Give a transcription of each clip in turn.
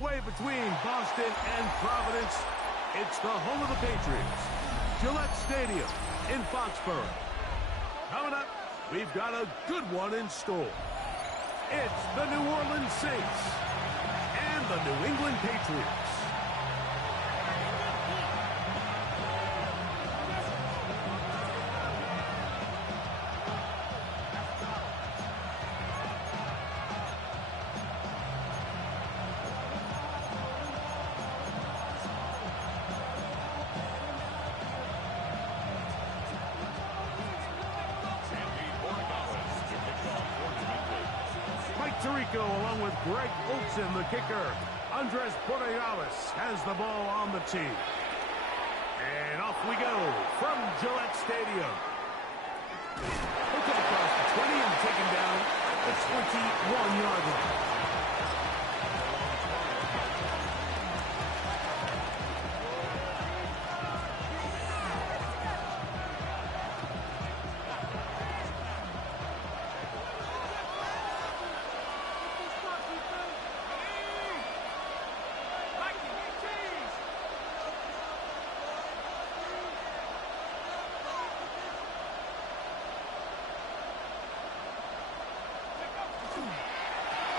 Halfway between Boston and Providence, it's the home of the Patriots, Gillette Stadium in Foxborough. Coming up, we've got a good one in store. It's the New Orleans Saints and the New England Patriots. Tirico along with Greg Olsen, the kicker. Andres Borregales has the ball on the tee. And off we go from Gillette Stadium. He'll come across the 20 and taken down at the 21-yard line.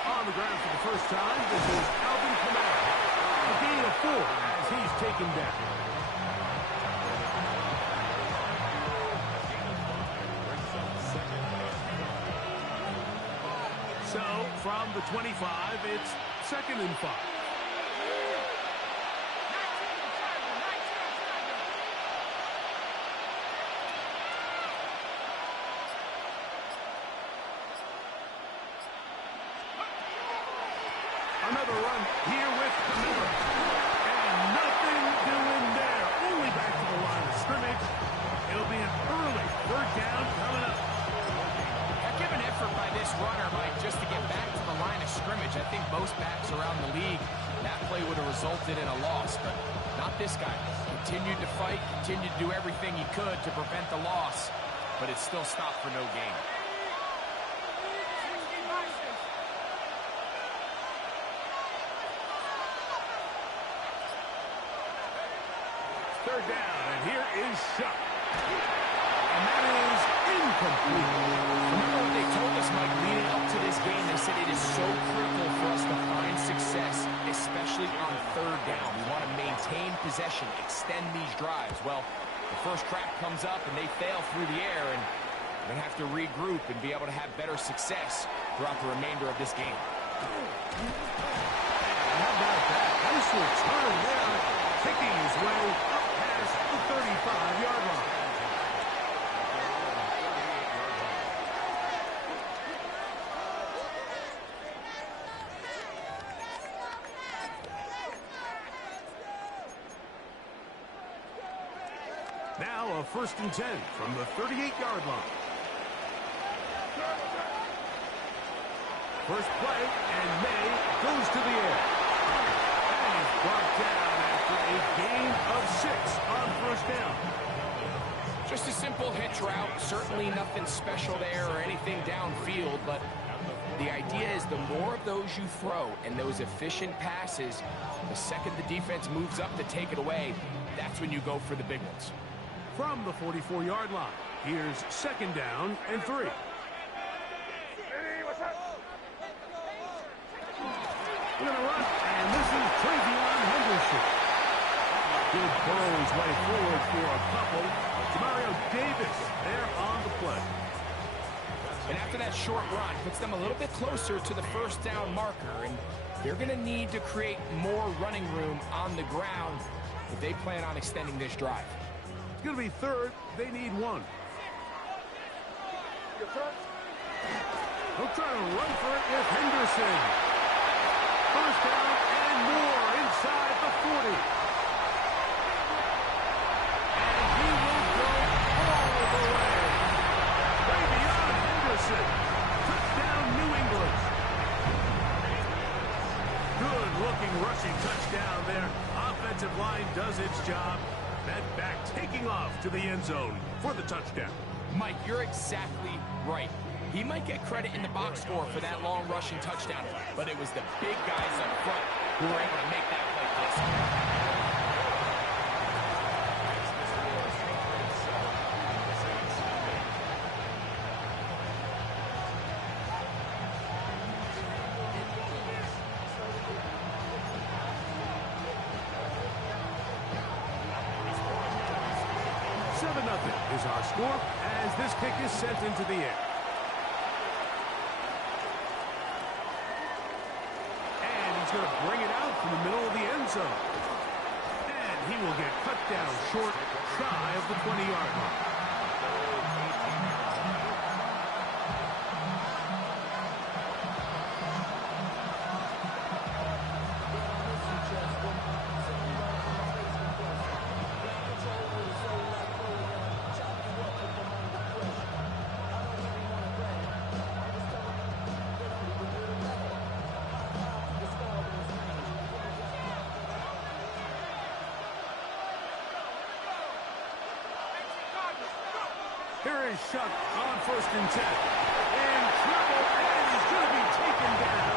On the ground for the first time, this is Alvin Kamara. A gain of 4 as he's taken down. So, from the 25, it's 2nd and 5. Another run here with Kamara. And nothing doing there. Only back to the line of scrimmage. It'll be an early 3rd down coming up. Heck of an effort by this runner, Mike, just to get back to the line of scrimmage. I think most backs around the league, that play would have resulted in a loss, but not this guy. Continued to fight, continued to do everything he could to prevent the loss, but it still stopped for no gain. Third down, and here is Shuck. And that is incomplete. Remember what they told us, Mike, leading up to this game? They said it is so critical for us to find success, especially on 3rd down. We want to maintain possession, extend these drives. Well, the first crack comes up, and they fail through the air, and they're going to have to regroup and be able to have better success throughout the remainder of this game. How about that? Nice return there, kicking his way up past the 35-yard line. Now a 1st and 10 from the 38-yard line. First play, and May goes to the air. And he's brought down after a gain of 6 on 1st down. Just a simple hitch route. Certainly nothing special there or anything downfield, but the idea is the more of those you throw and those efficient passes, the second the defense moves up to take it away, that's when you go for the big ones. From the 44-yard line, here's 2nd down and 3. We're going to run, and this is Travion Henderson. He'll burrow his way forward for a couple. Mario Davis there on the play. And after that short run, puts them a little bit closer to the 1st down marker, and they're going to need to create more running room on the ground if they plan on extending this drive. It's going to be 3rd. They need 1. He'll try to run for it with Henderson. 1st down and more inside the 40. And he will go all the way. Travion Henderson. Touchdown, New England. Good-looking rushing touchdown there. Offensive line does its job. That back taking off to the end zone for the touchdown. Mike, you're exactly right. He might get credit in the box score for that long rushing touchdown, but it was the big guys up front who were able to make that play possible. 7-0 is our score as this kick is sent into the air. And he's going to bring it out from the middle of the end zone. And he will get cut down short, shy of the 20-yard line. Here is Shuck on 1st and 10. In trouble, and he's going to be taken down.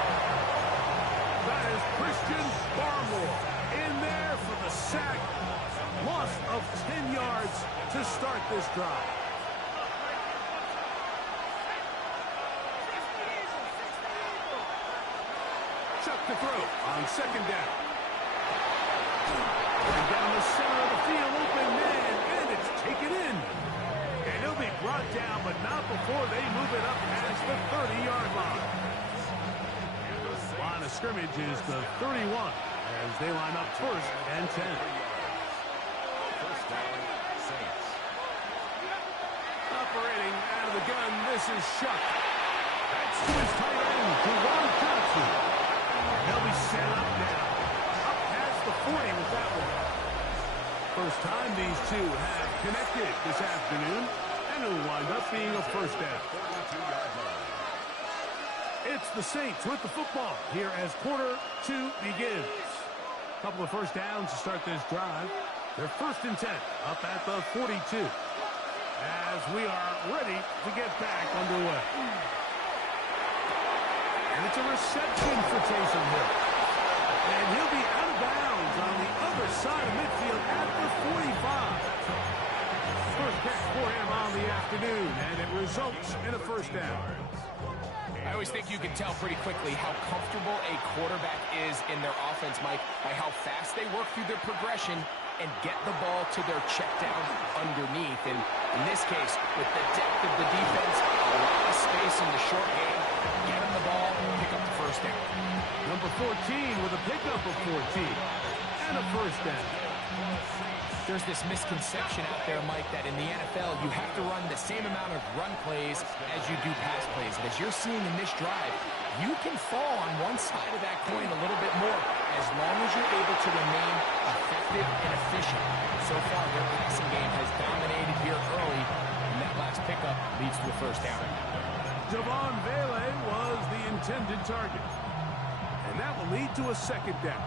That is Christian Barmore in there for the sack. Loss of 10 yards to start this drive. Shuck to throw on 2nd down. And down the center of the field, open man, and it's taken in. And he'll be brought down, but not before they move it up past the 30-yard line. Line of scrimmage is the 31 as they line up 1st and 10. First down, Saints. Operating out of the gun, this is Shuck. That's to his tight end, Juwan Johnson. And they'll be set up now. Up past the 40 with that one. First time these two have connected this afternoon, and it'll wind up being a 1st down. 32-yard line. It's the Saints with the football here as quarter 2 begins. A couple of 1st downs to start this drive. They're 1st and 10 up at the 42 as we are ready to get back underway. And it's a reception for Taysom Hill. And he'll be out of bounds on the other side of midfield at the 45. First catch for him on the afternoon, and it results in a 1st down. I always think you can tell pretty quickly how comfortable a quarterback is in their offense, Mike, by how fast they work through their progression and get the ball to their check down underneath. And in this case, with the depth of the defense, a lot of space in the short game, get him the ball, pick up the 1st down. Number 14 with a pickup of 14 and a 1st down. There's this misconception out there, Mike, that in the NFL you have to run the same amount of run plays as you do pass plays. And as you're seeing in this drive, you can fall on one side of that coin a little bit more as long as you're able to remain effective and efficient. So far, their passing game has dominated here early, and that last pickup leads to a 1st down. Javon Vele was the intended target. And that will lead to a 2nd down.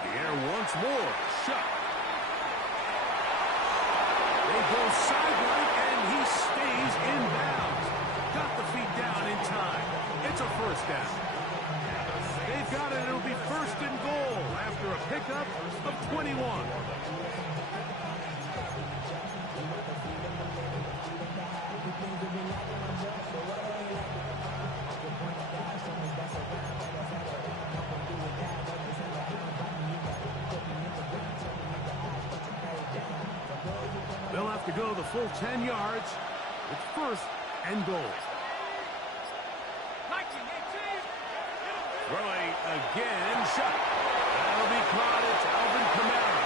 The air once more. Shuck. They go sideline, and he stays in bounds. Got the feet down in time. It's a 1st down. They've got it. It'll be 1st and goal after a pickup of 21. They'll have to go the full 10 yards. It's 1st and goal. Throwing again, Shuck. That'll be caught. It's Alvin Kamara.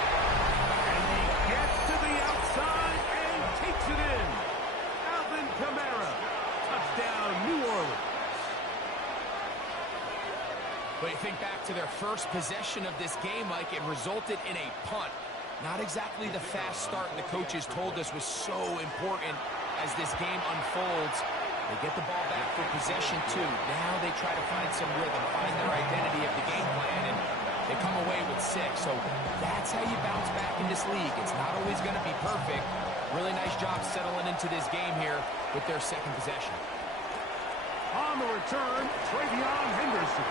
And he gets to the outside and takes it in. Alvin Kamara. Touchdown, New Orleans. But you think back to their first possession of this game, Mike, it resulted in a punt. Not exactly the fast start the coaches told us was so important as this game unfolds. They get the ball back for possession, too. Now they try to find some rhythm, find their identity of the game plan, and they come away with 6. So that's how you bounce back in this league. It's not always going to be perfect. Really nice job settling into this game here with their second possession. On the return, Travion Henderson.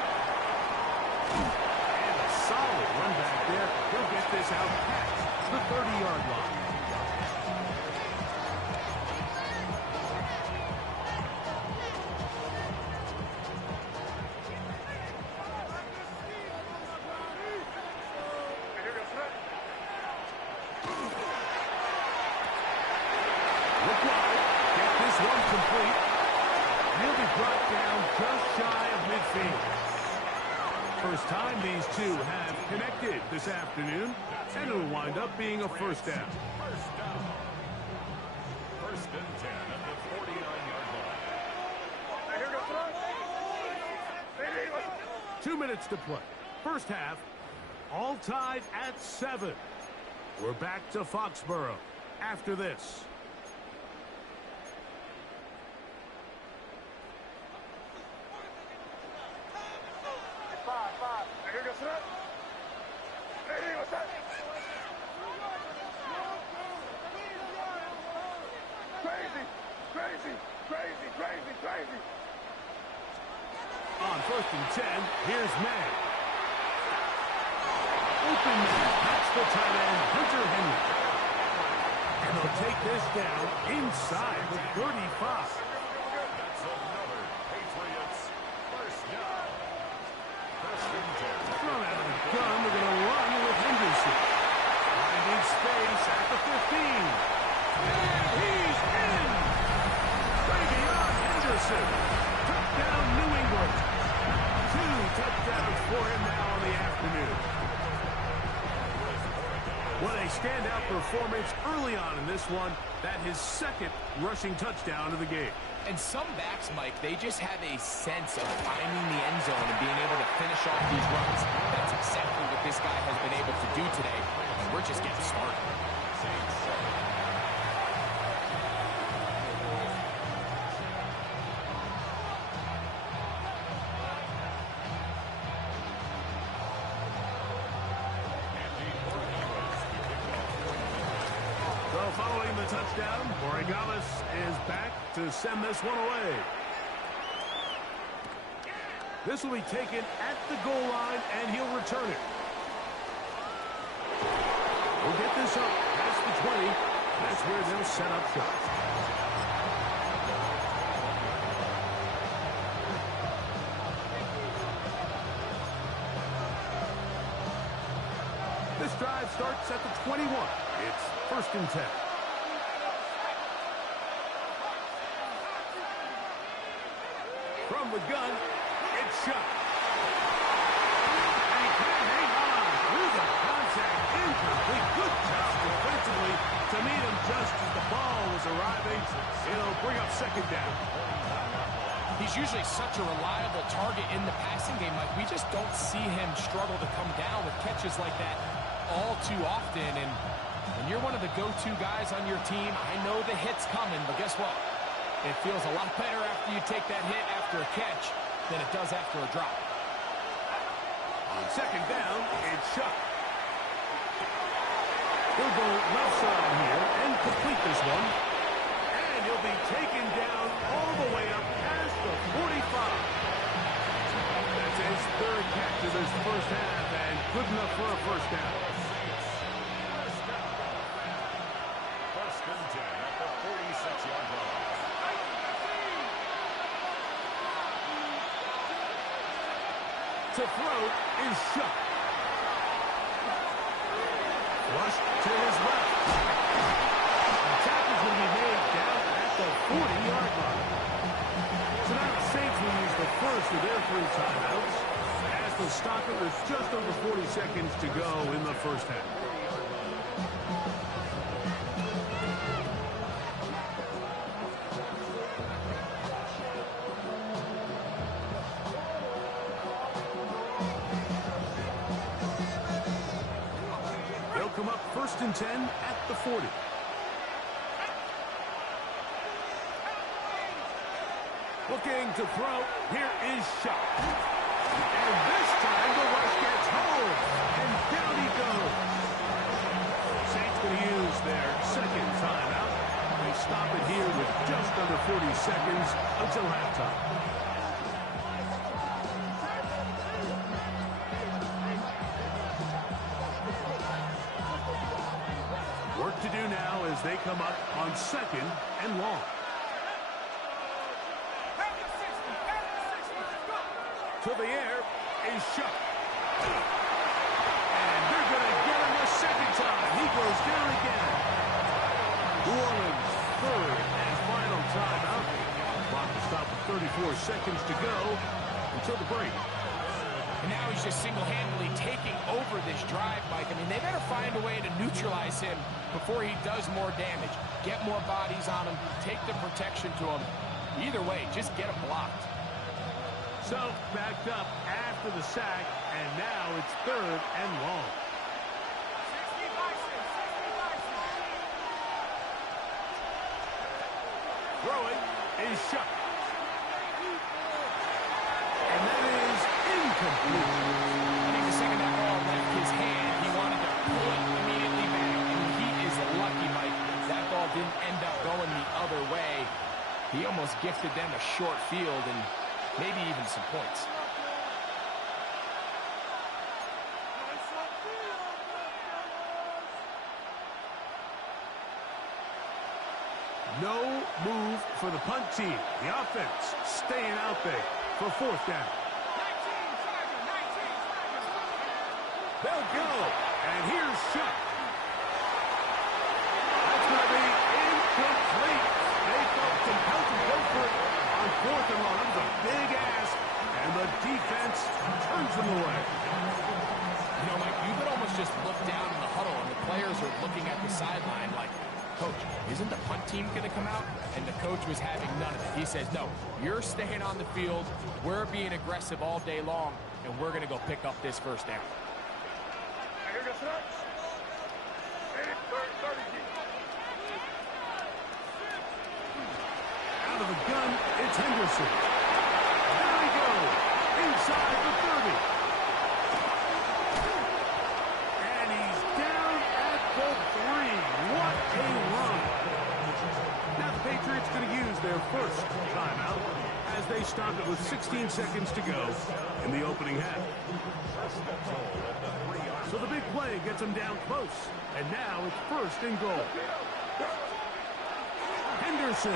And a solid run back there. He'll get this out past the 30-yard line. Look wide. Get this one complete. He'll be brought down just shy of midfield. First time these two have connected this afternoon, and it'll wind up being a first down. First down. First and 10 at the 49-yard line. 2 minutes to play. First half, all tied at 7. We're back to Foxborough after this. On first and 10, here's May. Open man, that's the tight end, Hunter Henry. And they'll take this down inside the 35. That's another Patriots first down. First and 10. Thrown out of the gun, they're going to run with Henderson. Finding space at the 15. And he's in! Travion Henderson. Touchdown, New England. 2 touchdowns for him now on the afternoon. What a standout performance early on in this one. That his second rushing touchdown of the game. And some backs, Mike, they just have a sense of finding the end zone and being able to finish off these runs. That's exactly what this guy has been able to do today. And we're just getting started. So following the touchdown, Borregales is back to send this one away. This will be taken at the goal line, and he'll return it. We'll get this up past the 20. That's where they'll set up shop. This drive starts at the 21. It's first and 10. From the gun, it's shot. And he can't hang on. Through the contact, incomplete. Good job defensively to meet him just as the ball was arriving. It'll bring up second down. He's usually such a reliable target in the passing game, Mike. We just don't see him struggle to come down with catches like that all too often. And when you're one of the go-to guys on your team, I know the hit's coming, but guess what? It feels a lot better after you take that hit after a catch than it does after a drop. On second down, it's shot. He'll go left side here and complete this one. And he'll be taken down all the way up past the 45. That's his third catch of this first half, and good enough for a first down. First and 10 at the 46-yard line. To throw is shot. Flush to his left. The tackle's going to be made down at the 40-yard line. So now the Saints will use the first of their 3 timeouts as the stop it with just over 40 seconds to go in the first half. They'll come up first and 10 at the 40. Looking to throw. Here is shot. And this time the rush gets home. And down he goes. Saints going to use their second timeout. They stop it here with just under 40 seconds until halftime. Work to do now as they come up on second and long. To the air is shot. And they're going to get him a second time. He goes down again. New Orleans third and final timeout. Clock will stop with 34 seconds to go until the break. And now he's just single-handedly taking over this drive, Mike. I mean, they better find a way to neutralize him before he does more damage. Get more bodies on him. Take the protection to him. Either way, just get him blocked. So, backed up after the sack, and now it's third and long. Throwing is shot. And that is incomplete. I think the second that ball left his hand, he wanted to pull it immediately back. I mean, he is lucky, Mike. That ball didn't end up going the other way. He almost gifted them a short field and maybe even some points. No move for the punt team. The offense staying out there for fourth down. They'll go. And here's shot. That's going to be incomplete. They felt compelled to go for it on fourth and long. That was a big ask. And the defense turns them away. You know, Mike, you could almost just look down in the huddle and the players are looking at the sideline like, Coach, isn't the punt team going to come out? And the coach was having none of it. He says, no, you're staying on the field. We're being aggressive all day long, and we're going to go pick up this first down. Out of the gun, it's Henderson. There he goes, inside the 30. And he's down at the 3. What a run. Now the Patriots going to use their first timeout as they stop it with 16 seconds to go in the opening half. So the big play gets him down close. And now it's first and goal. Henderson.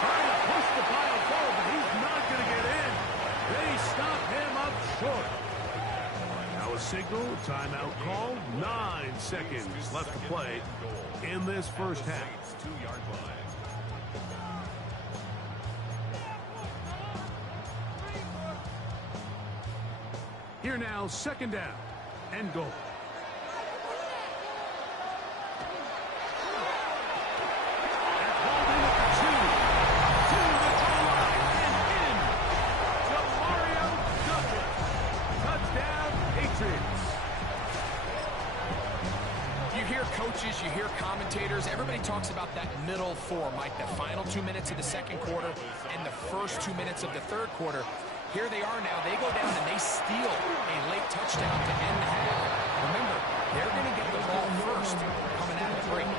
Trying to push the pile forward, but he's not going to get in. They stop him up short. Now a signal, timeout call. 9 seconds left to play in this first half. 2-yard line. Here now, second down and goal. Coaches, you hear commentators, everybody talks about that middle four, Mike, the final 2 minutes of the second quarter and the first 2 minutes of the third quarter. Here they are now. They go down and they steal a late touchdown to end the half. Remember, they're going to get the ball first coming out of the break.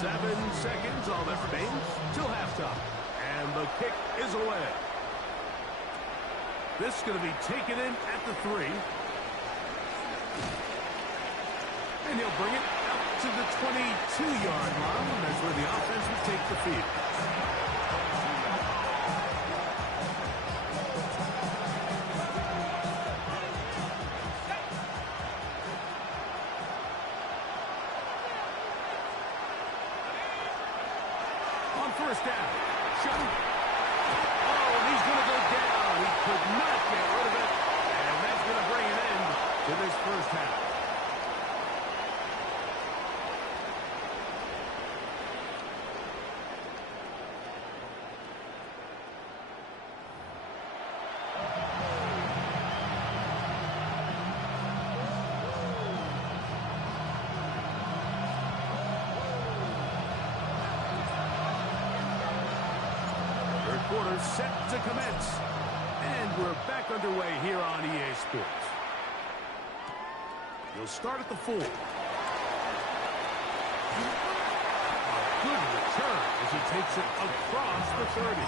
Seven seconds, all that remains till halftime. And the kick is away. This is going to be taken in at the 3. And he'll bring it out to the 22-yard line. That's where the offense will take the field. First down. Shot. Oh, and he's going to go down. He could not get rid of it. And that's going to bring an end to this first half. quarter set to commence. And we're back underway here on EA Sports. You'll start at the 4. A good return as he takes it across the 30.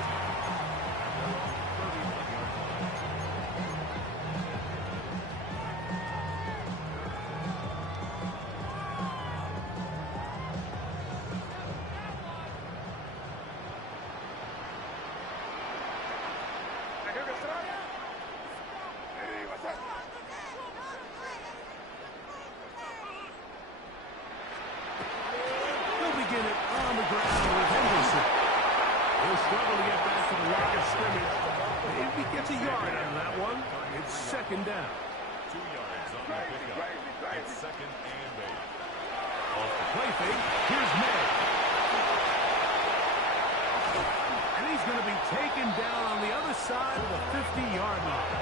Second down. 2 yards on the pickup. It's second and 8. Off the play fake, here's May. And he's going to be taken down on the other side of the 50-yard line.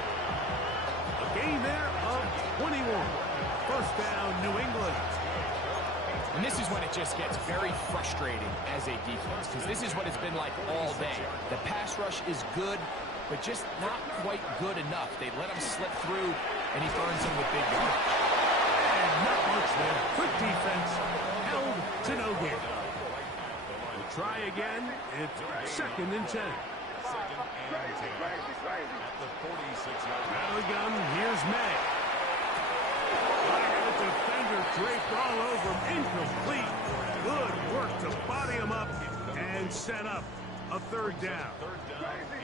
A gain there of 21. First down, New England. And this is when it just gets very frustrating as a defense, because this is what it's been like all day. The pass rush is good, but just not quite good enough. They let him slip through, and he burns them with big yards. And not much there. Quick defense, held to no gain. We'll try again. It's second and 10. Second and 10. At the 46-yard line. Out of the gun, here's May. A defender draped all over him. Incomplete. Good work to body him up and set up a third down. Third down and 10.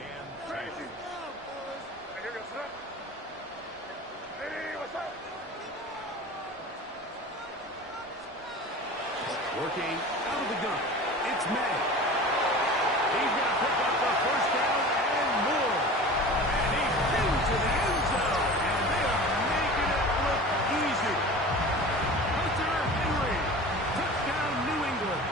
Working out of the gun. It's May. He's going to pick up the first down and more. And he's into the end zone. And they are making it look easy. Hunter Henry. Touchdown, New England.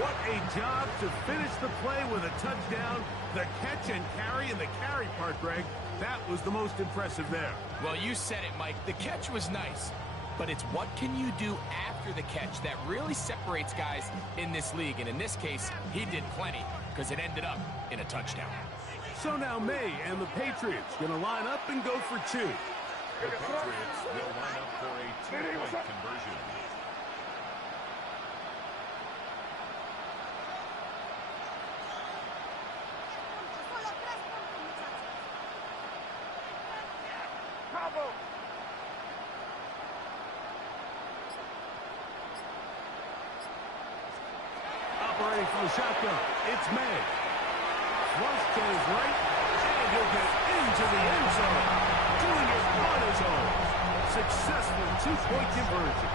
What a job to finish the play with a touchdown. The catch and carry, and the carry part, Greg, that was the most impressive there. Well, you said it, Mike. The catch was nice, but it's what can you do after the catch that really separates guys in this league. And in this case, he did plenty because it ended up in a touchdown. So now May and the Patriots going to line up and go for 2. The Patriots will line up for a 2-point conversion. Operating from the shotgun, it's May. Flush to his right, and he'll get into the end zone. Doing it on his own. Successful 2-point conversion.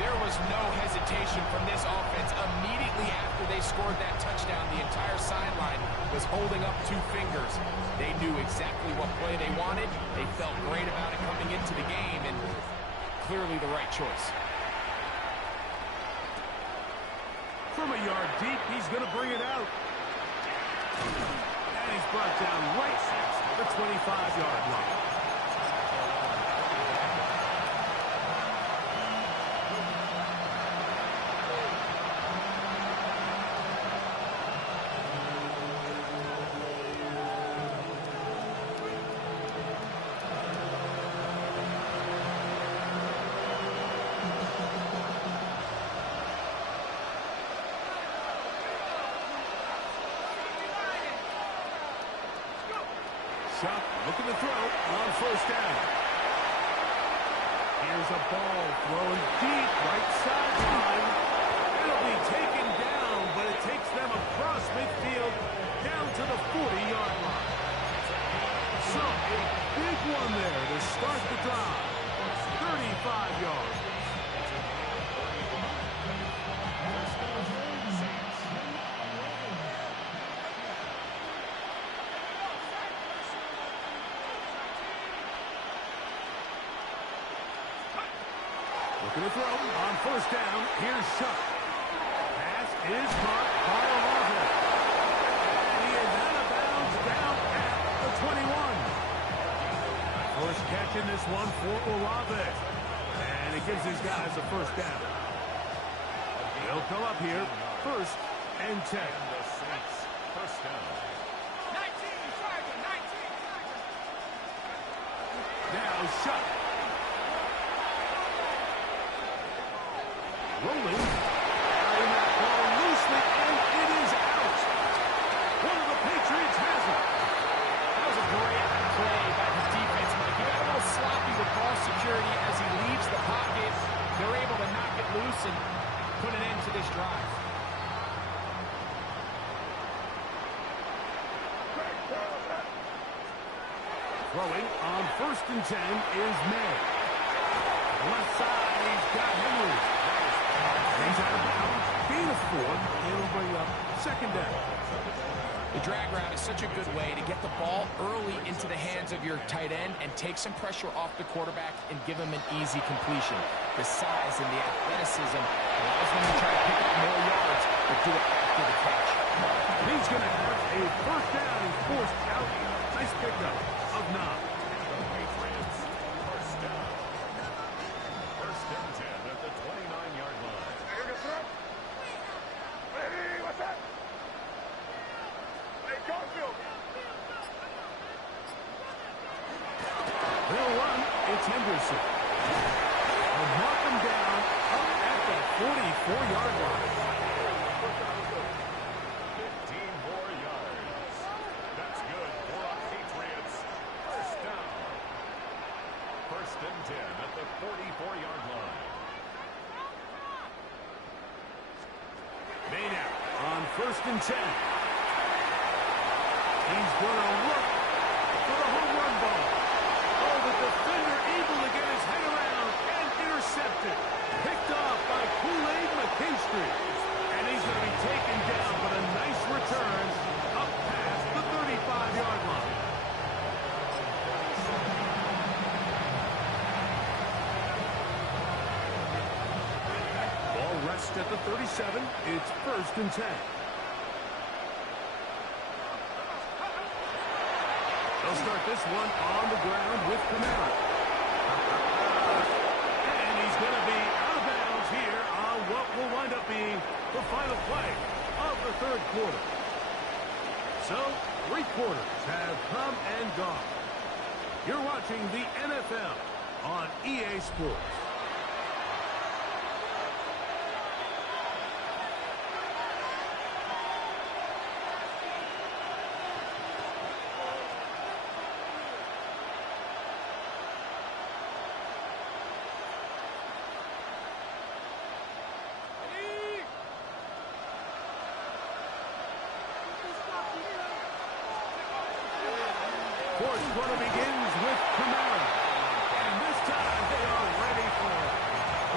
There was no hesitation from this offense. Immediately after they scored that touchdown, the entire sideline was holding up 2 fingers. They knew exactly what play they wanted. They felt great about it coming into the game, and clearly the right choice. From a yard deep, he's going to bring it out. And he's brought down right at the 25-yard line. Shuck looking to throw on first down. Here's a ball thrown deep right sideline. It'll be taken down, but it takes them across midfield down to the 40-yard line. So a big one there to start the drive. 35 yards. Looking to throw on first down. Here's Shuck. Pass is caught by Olave. And he is out of bounds down at the 21. First catch in this one for Olave. And it gives these guys a first down. They'll come up here first and 10. And the Saints first down. 19, Charger, 19. Now shot. Rolling. Carrying that ball loosely, and it is out. One of the Patriots has it. That was a great play by the defense, Mike. He got a little sloppy with ball security as he leaves the pocket. They're able to knock it loose and put an end to this drive. Throwing on 1st and 10 is May. Left side, he's got Henry. He's out of bounds. Gain of 4. It'll bring up 2nd down. The drag route is such a good way to get the ball early into the hands of your tight end and take some pressure off the quarterback and give him an easy completion. The size and the athleticism allows them to try to pick up more yards, but do it after the catch. He's going to have a 1st down. He's forced out. Nice pickup of 9. The Patriots first down. 1st and 10 at the 29-yard line. They'll run. It's Henderson. They'll mark him down up at the 44-yard line. 15 more yards. That's good for a Patriots first down. 1st and 10 at the 44-yard line. May now on 1st and 10. He's going to look for the home run ball. Oh, the defender able to get his head around and intercepted. Picked off by Kool-Aid McKinstry. And he's going to be taken down, but a nice return up past the 35-yard line. Ball rests at the 37. It's 1st and 10. They'll start this one on the ground with Kamara. And he's going to be out of bounds here on what will wind up being the final play of the 3rd quarter. So, 3 quarters have come and gone. You're watching the NFL on EA Sports. Fourth quarter begins with Kamara. And this time they are ready for it.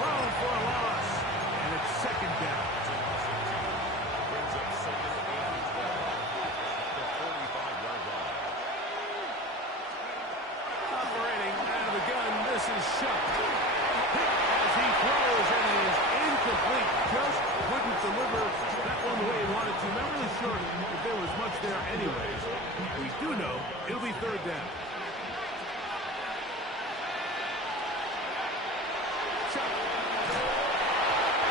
Thrown for a loss. And it's 2nd down. Brings up 2nd and 12 at the 45-yard line. Operating out of the gun, this is Shuck. Hit as he throws and is incomplete. Just couldn't deliver that one the way he wanted to. Not really sure if there was much there anyways. We do know it'll be 3rd down. Shuck.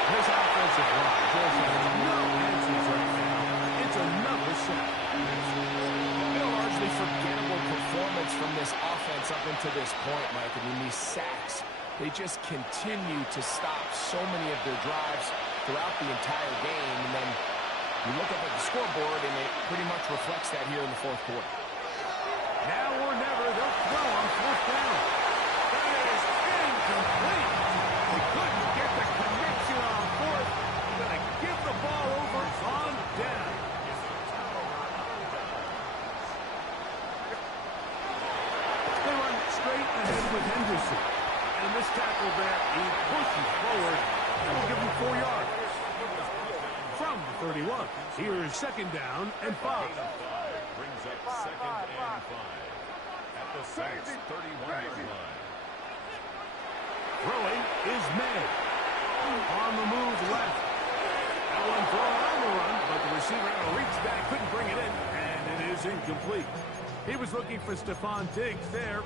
This offensive line just has no answers right now. It's another sack. A largely forgettable performance from this offense up until this point, Mike. I mean, these sacks, they just continue to stop so many of their drives throughout the entire game. And then you look up at the scoreboard, and it pretty much reflects that here in the 4th quarter. Now or never, they'll throw on 4th down. That is incomplete. They couldn't get the connection on 4th. Going to give the ball over on down. They run straight ahead with Henderson. And this tackle there, he pushes forward. That will give him 4 yards. From the 31, here's 2nd down and 5. Brings up 2nd and 5 at the Saints 31-yard line. Throwing is May. On the move left. That one thrown on the run, but the receiver had a reach back, couldn't bring it in, and it is incomplete. He was looking for Stephon Diggs there.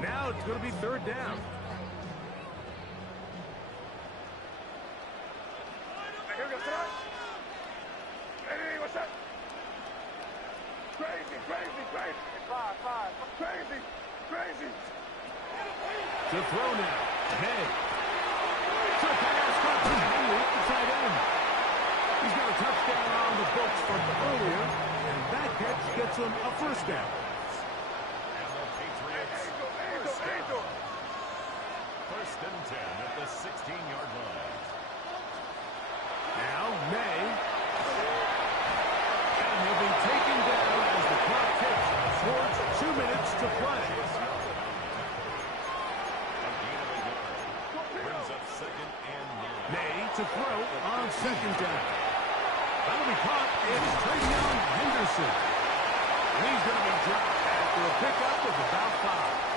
Now it's going to be 3rd down. To throw now. May. The pass caught by Henry at the tight end. He's got a touchdown on the books from earlier, and that catch gets him a first down. And the Patriots first and 10 at the 16-yard line. Now May. And he'll be taken down as the clock ticks towards 2 minutes to play. Brings up second and 9. May to throw on second down. That'll be caught. It's Travion Henderson. And he's going to be dropped after a pickup of about 5.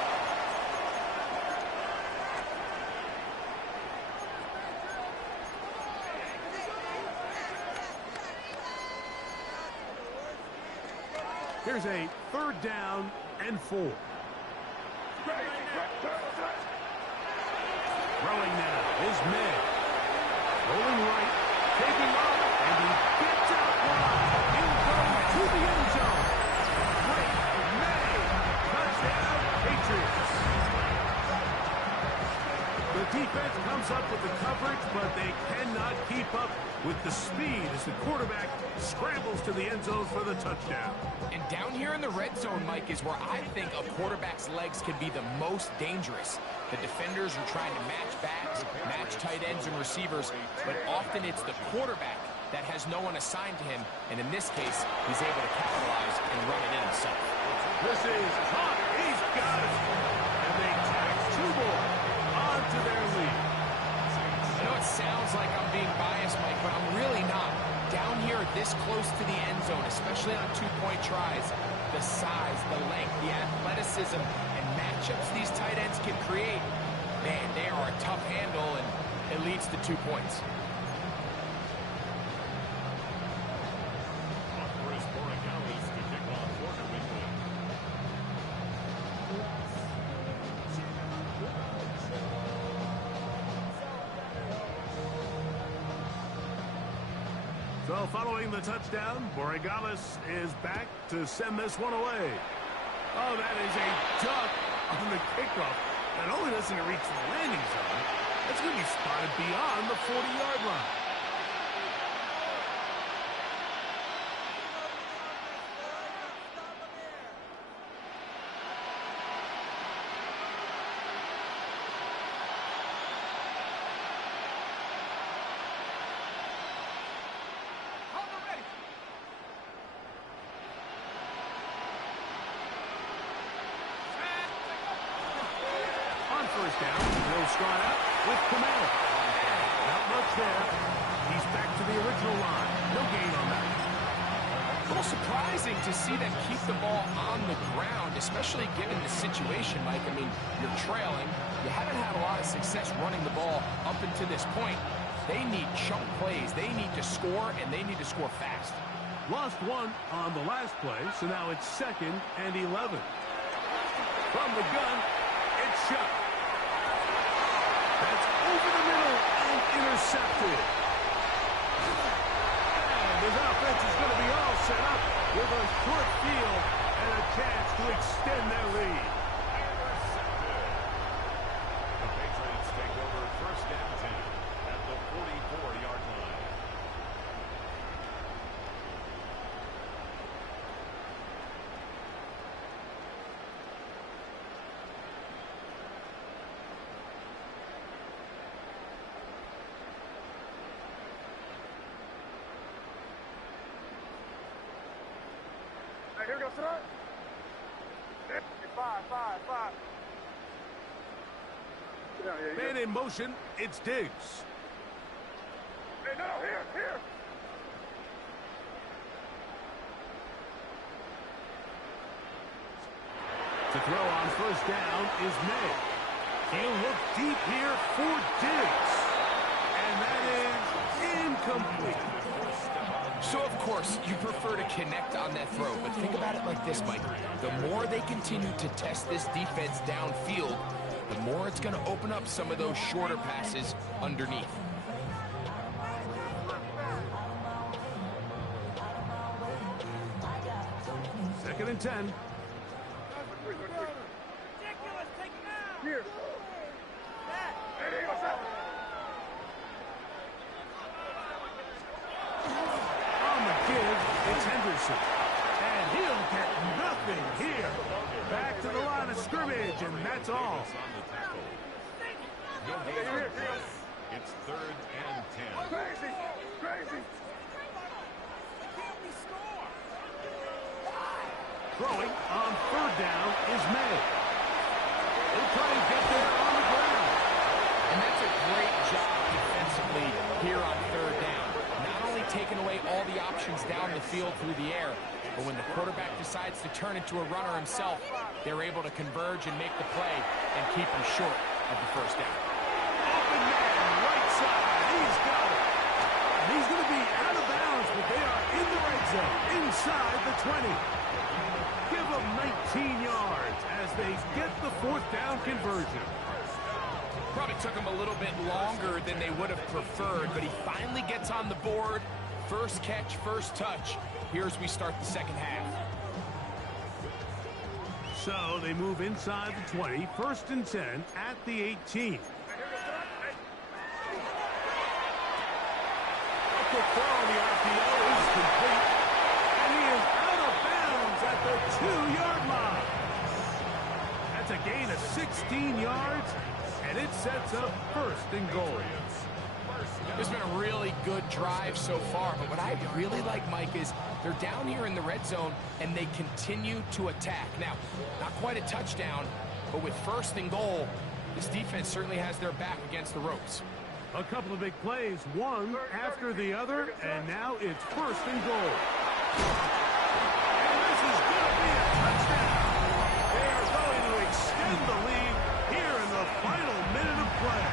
Here's a 3rd down and 4. Throwing now is May. Rolling right, taking off, and he gets out wide. In goes to the end zone. Great May. Touchdown, Patriots. The defense comes up with the coverage, but they cannot keep up with the speed as the quarterback scrambles to the end zone for the touchdown. And down here in the red zone, Mike, is where I think a quarterback's legs can be the most dangerous. The defenders are trying to match backs, match tight ends and receivers, but often it's the quarterback that has no one assigned to him, and in this case, he's able to capitalize and run it in himself. This is caught. He's got it. And they tack 2 more onto their lead. I know it sounds like I'm being biased, Mike, but I'm really not. Down here this close to the end zone, especially on 2-point tries, the size, the length, the athleticism, and matchups these tight ends can create, man, they are a tough handle, and it leads to 2 points. Chris Borregales to kick off for New England. So following the touchdown, Borregales is back to send this one away. Oh, that is a duck on the kickoff. Not only doesn't it reach the landing zone, it's going to be spotted beyond the 40-yard line. First down, he'll start out with Kamara. Not much there. He's back to the original line. No gain on that. A little surprising to see them keep the ball on the ground, especially given the situation, Mike. I mean, you're trailing. You haven't had a lot of success running the ball up until this point. They need chunk plays. They need to score, and they need to score fast. Lost 1 on the last play, so now it's 2nd and 11. From the gun, it's shot. That's over the middle and intercepted. And his offense is going to be all set up with a short field and a chance to extend their lead. Intercepted. The Patriots take over first and 10 at the 44-yard line. Here we go, sir. 5. Get down here. Man in motion, it's Diggs. Hey, no, here. To throw on first down is May. He'll look deep here for Diggs. And that is incomplete. So, of course, you prefer to connect on that throw, but think about it like this, Mike. The more they continue to test this defense downfield, the more it's going to open up some of those shorter passes underneath. Second and 10. Here. Wilson. And he'll get nothing here. Back to the line of scrimmage, and that's all. No gain on the play. It's 3rd and 10. Crazy! Crazy! Throwing on 3rd down is May. He'll try and get there on the ground. And that's a great job defensively here on 3rd down. Not only taking away all the options down the field through the air, but when the quarterback decides to turn into a runner himself, they're able to converge and make the play and keep him short of the 1st down. Open man, right side. He's got it. And he's going to be out of bounds, but they are in the red zone, inside the 20. Give them 19 yards as they get the 4th down conversion. Probably took him a little bit longer than they would have preferred, but he finally gets on the board. First catch, first touch. Here as we start the 2nd half. So they move inside the 20, 1st and 10 at the 18. A quick throw on the RPO is complete. And he is out of bounds at the 2-yard line. That's a gain of 16 yards, and it sets up 1st and goal. It's been a really good drive so far, but what I really like, Mike, is they're down here in the red zone, and they continue to attack. Now, not quite a touchdown, but with 1st and goal, this defense certainly has their back against the ropes. A couple of big plays, one after the other, and now it's 1st and goal. And this is going to be a touchdown. They are going to extend the lead here in the final minute of play.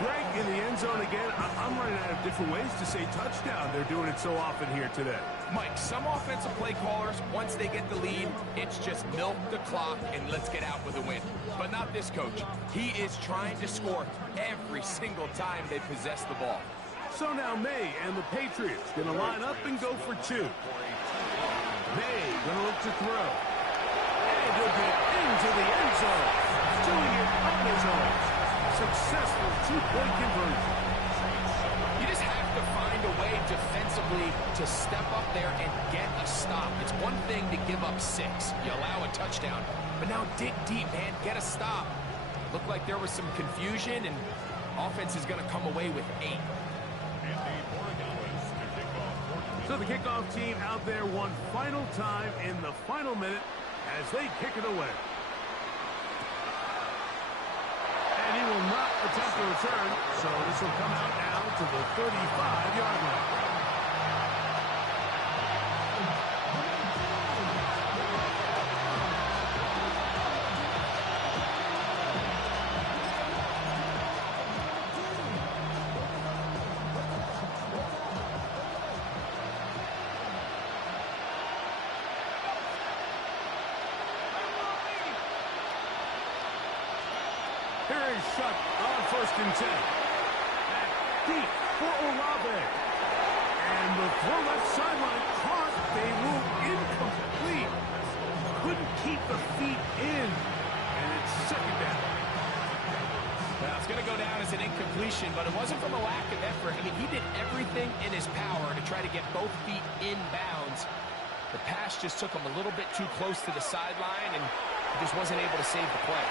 Greg in the end zone again. I'm running out of different ways to say touchdown. They're doing it so often here today. Mike, some offensive play callers, once they get the lead, it's just milk the clock and let's get out with a win. But not this coach. He is trying to score every single time they possess the ball. So now May and the Patriots going to line up and go for 2. May going to look to throw. And he'll get into the end zone. Doing it on his own. Successful 2-point conversion. You just have to find a way defensively to step up there and get a stop. It's one thing to give up 6. You allow a touchdown. But now dig deep, man. Get a stop. Looked like there was some confusion, and offense is going to come away with 8. So the kickoff team out there one final time in the final minute as they kick it away. And he will not attempt to return, so this will come out now to the 35-yard line. Here is Shuck on 1st and 10. Back deep for Olave. And the throw left sideline caught. They rule incomplete. Couldn't keep the feet in. And it's 2nd down. Well, it's going to go down as an incompletion, but it wasn't from a lack of effort. I mean, he did everything in his power to try to get both feet in bounds. The pass just took him a little bit too close to the sideline, and he just wasn't able to save the play.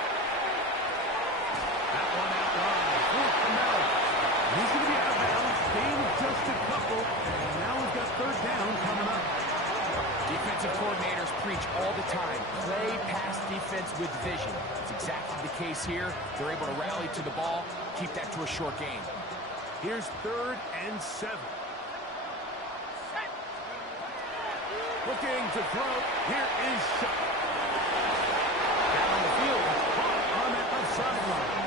That one out wide for Kamara. He's going to be out of bounds. Gained just a couple. And now we've got 3rd down coming up. Defensive coordinators preach all the time. Play pass defense with vision. It's exactly the case here. They're able to rally to the ball, keep that to a short game. Here's 3rd and 7. Looking to throw. Here is Shuck. Down the field. Caught on that left sideline.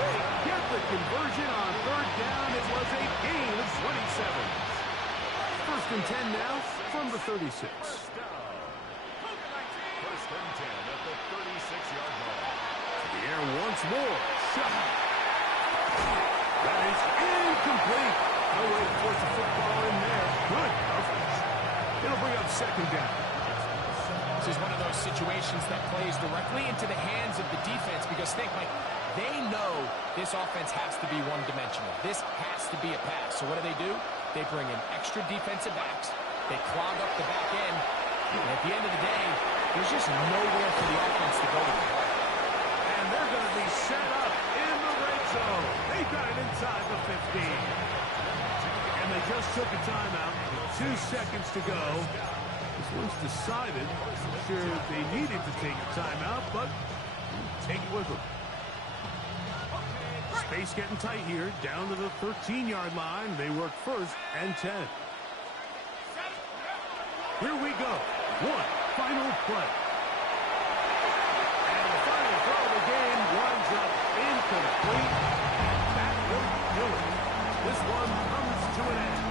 They get the conversion on 3rd down. It was a gain of 27. 1st and 10 now from the 36. First and 10 at the 36-yard line. To the air once more. Shuck. That is incomplete. No way to force a football in there. Good coverage. It'll bring up 2nd down. This is one of those situations that plays directly into the hands of the defense because think, Mike, they know this offense has to be one-dimensional. This has to be a pass. So what do? They bring in extra defensive backs. They clog up the back end. And at the end of the day, there's just nowhere for the offense to go with the ball. And they're going to be set up in the red zone. They got it inside the 15. And they just took a timeout. 2 seconds to go. This one's decided. Sure, they needed to take a timeout, but take it with them. Space getting tight here. Down to the 13-yard line. They work 1st and 10. Here we go. One final play. And the final throw of the game winds up incomplete. And that will do it. This one comes to an end.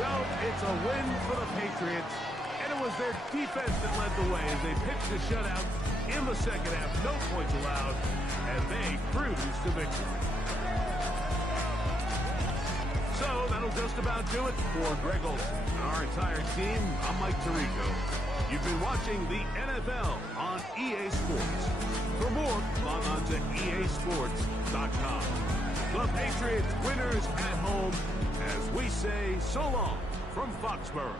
So it's a win for the Patriots. And it was their defense that led the way as they pitched a shutout in the second half. No points allowed. And they cruise to victory. So that'll just about do it for Greg Olsen and our entire team. I'm Mike Tirico. You've been watching the NFL on EA Sports. For more, log on to EASports.com. The Patriots winners at home as we say so long from Foxborough.